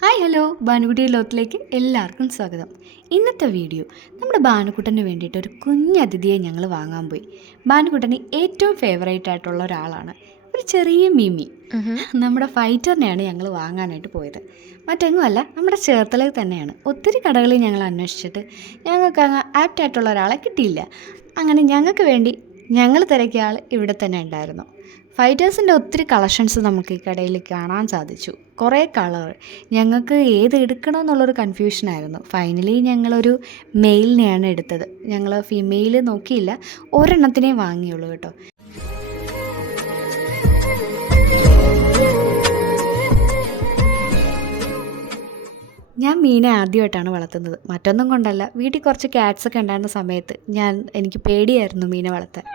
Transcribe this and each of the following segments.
Hi hello ഭാനുകുട്ടി ലോകത്തിലേക്ക് എല്ലാവർക്കും സ്വാഗതം. ഇന്നത്തെ വീഡിയോ നമ്മുടെ ഭാനുക്കുട്ടന് വേണ്ടിയിട്ട് ഒരു കുഞ്ഞതിഥിയെ ഞങ്ങൾ വാങ്ങാൻ പോയി. ഭാനുക്കുട്ടന് ഏറ്റവും ഫേവറേറ്റ് ആയിട്ടുള്ള ഒരാളാണ് ഒരു ചെറിയ മിമി. നമ്മുടെ ഫൈറ്ററിനെയാണ് ഞങ്ങൾ വാങ്ങാനായിട്ട് പോയത്. മറ്റെങ്ങുമല്ല, നമ്മുടെ ചേർത്തലയിൽ തന്നെയാണ്. ഒത്തിരി കടകളിൽ ഞങ്ങൾ അന്വേഷിച്ചിട്ട് ഞങ്ങൾക്ക് അങ്ങ് ആപ്റ്റായിട്ടുള്ള ഒരാളെ കിട്ടിയില്ല. അങ്ങനെ ഞങ്ങൾക്ക് വേണ്ടി ഞങ്ങൾ തിരക്കിയ ആൾ ഇവിടെ തന്നെ ഉണ്ടായിരുന്നു. ഫൈറ്റേഴ്സിൻ്റെ ഒത്തിരി കളക്ഷൻസ് നമുക്ക് ഈ കടയിൽ കാണാൻ സാധിച്ചു. കുറേ കളർ ഞങ്ങൾക്ക് ഏത് എടുക്കണമെന്നുള്ളൊരു കൺഫ്യൂഷനായിരുന്നു. ഫൈനലി ഞങ്ങളൊരു മെയിലിനെയാണ് എടുത്തത്. ഞങ്ങൾ ഫീമെയിൽ നോക്കിയില്ല, ഒരെണ്ണത്തിനേ വാങ്ങിയുള്ളൂ കേട്ടോ. ഞാൻ മീനെ ആദ്യമായിട്ടാണ് വളർത്തുന്നത്. മറ്റൊന്നും കൊണ്ടല്ല, വീട്ടിൽ കുറച്ച് ക്യാറ്റ്സൊക്കെ ഉണ്ടായിരുന്ന സമയത്ത് എനിക്ക് പേടിയായിരുന്നു മീനെ വളർത്താൻ.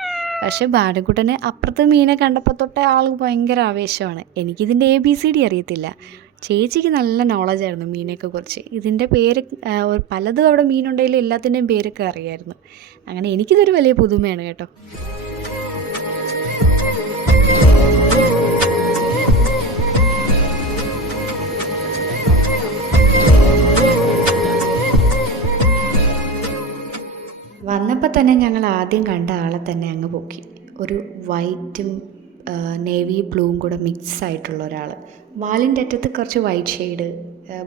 പക്ഷേ ഭാനുക്കുട്ടന് അപ്പുറത്ത് മീനെ കണ്ടപ്പോൾ തൊട്ടേ ആൾ ഭയങ്കര ആവേശമാണ്. എനിക്കിതിൻ്റെ ABCD അറിയത്തില്ല. ചേച്ചിക്ക് നല്ല നോളജായിരുന്നു മീനൊക്കെ കുറിച്ച്. ഇതിൻ്റെ പേര് പലതും അവിടെ മീനുണ്ടെങ്കിലും എല്ലാത്തിൻ്റെയും പേരൊക്കെ അറിയായിരുന്നു. അങ്ങനെ എനിക്കിതൊരു വലിയ പുതുമയാണ് കേട്ടോ. വന്നപ്പോൾ തന്നെ ഞങ്ങൾ ആദ്യം കണ്ട ആളെ തന്നെ അങ്ങ് പൊക്കി. ഒരു വൈറ്റും നേവി ബ്ലൂവും കൂടെ മിക്സ് ആയിട്ടുള്ള ഒരാൾ. വാലിൻ്റെ അറ്റത്ത് കുറച്ച് വൈറ്റ് ഷെയ്ഡ്,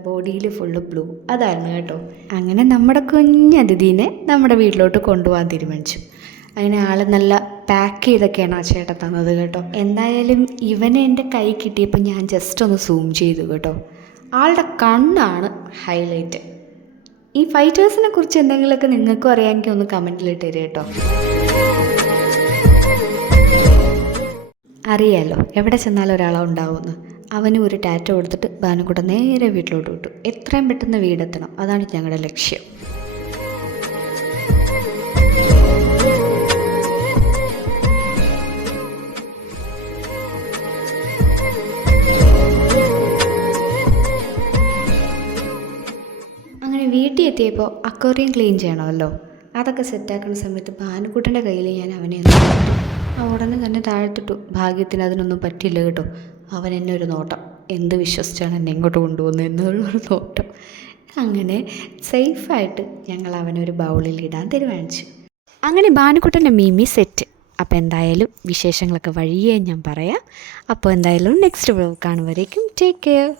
ബോഡിയിൽ ഫുള്ള് ബ്ലൂ. അതായിരുന്നു കേട്ടോ. അങ്ങനെ നമ്മുടെ കുഞ്ഞതിഥീനെ നമ്മുടെ വീട്ടിലോട്ട് കൊണ്ടുപോകാൻ തീരുമാനിച്ചു. അങ്ങനെ ആൾ നല്ല പാക്ക് ചെയ്തൊക്കെയാണ് ആ ചേട്ടൻ തന്നത് കേട്ടോ. എന്തായാലും ഇവനെ എൻ്റെ കൈ കിട്ടിയപ്പോൾ ഞാൻ ജസ്റ്റ് ഒന്ന് സൂം ചെയ്തു കേട്ടോ. ആളുടെ കണ്ണാണ് ഹൈലൈറ്റ്. ഈ ഫൈറ്റേഴ്സിനെ കുറിച്ച് എന്തെങ്കിലുമൊക്കെ നിങ്ങൾക്കും അറിയാമെങ്കിൽ ഒന്ന് കമൻറ്റിലിട്ട് തരിക കേട്ടോ. അറിയാമല്ലോ, എവിടെ ചെന്നാലും ഒരാളെ ഉണ്ടാവുമെന്ന്. അവന് ഒരു ടാറ്റ കൊടുത്തിട്ട് ഭാനുക്കുട്ടൻ നേരെ വീട്ടിലോട്ട് വിട്ടു. എത്രയും പെട്ടെന്ന് വീടെത്തണം, അതാണ് ഞങ്ങളുടെ ലക്ഷ്യം. അങ്ങനെ വീട്ടിൽ എത്തിയപ്പോൾ അക്വേറിയം ക്ലീൻ ചെയ്യണമല്ലോ. അതൊക്കെ സെറ്റാക്കുന്ന സമയത്ത് ഭാനുക്കുട്ടൻ്റെ കയ്യിൽ ഞാൻ അവനെ ഉടനെ തന്നെ താഴ്ത്തിട്ടു. ഭാഗ്യത്തിന് അതിനൊന്നും പറ്റില്ല കേട്ടോ. അവൻ എന്നെ ഒരു നോട്ടം, എന്ത് വിശ്വസിച്ചാണ് എന്നെ ഇങ്ങോട്ട് കൊണ്ടുപോകുന്നത് എന്നുള്ളൊരു നോട്ടം. അങ്ങനെ സേഫായിട്ട് ഞങ്ങൾ അവനൊരു ബൗളിൽ ഇടാൻ തീരുമാനിച്ചു. അങ്ങനെ ഭാനുക്കുട്ടൻ്റെ മിമി സെറ്റ്. അപ്പോൾ എന്തായാലും വിശേഷങ്ങളൊക്കെ വഴിയേ ഞാൻ പറയാം. അപ്പോൾ എന്തായാലും നെക്സ്റ്റ് വ്ലോഗ് കാണുമ്പോഴേക്കും ടേക്ക് കെയർ.